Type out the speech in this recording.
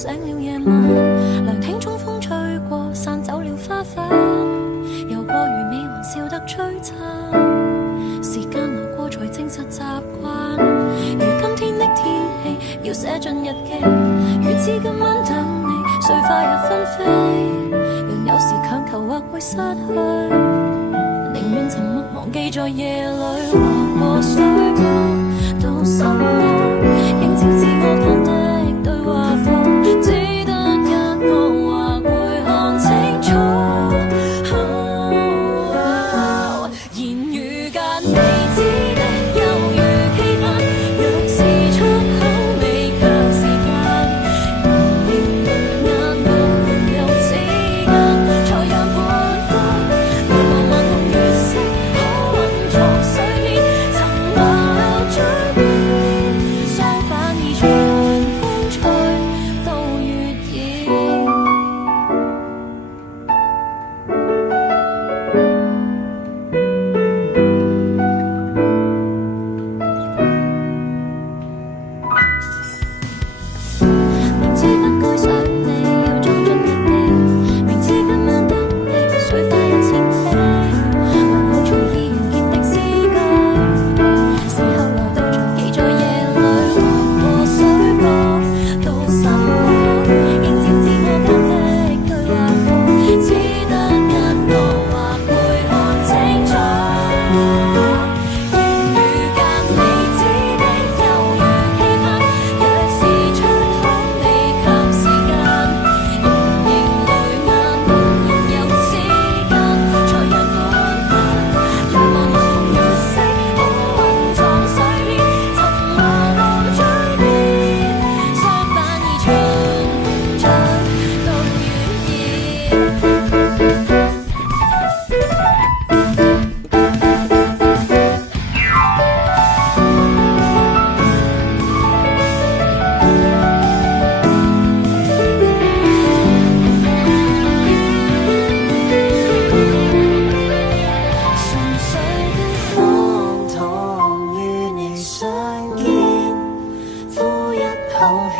醒了夜晚，涼聽中風吹過，散走了花瓣，又過如美還笑得璀璨。時間流過才證實習慣，如今天的天氣要寫進日記，如知今晚等你，碎花也紛飛。人有時強求或會失去，寧願沉默忘記在夜裏劃過水波，到什麼映照自我間的對話課，只得一個或會看清楚。言語間未知的猶如期盼，若是出口未卻時間，仍淚眼到沒有指間，才讓半分來茫茫同月色可混作水面，曾話嘴邊相反已隨風吹到月影。明知不該想你，要裝進日記，明知今晚等你，水花一千飛，還會隨意完結的詩句，時候來到才記在夜裏劃過水波，到什麼映照自我間的對話課，只得一個或會看清楚。言語間未知的猶如期盼，若是出口未及時間，仍淚眼到沒有指間，才讓半分來茫茫同月色可混作水面，曾話到嘴邊，相反已隨風吹到月影。純粹的荒唐與你相見，呼一口氣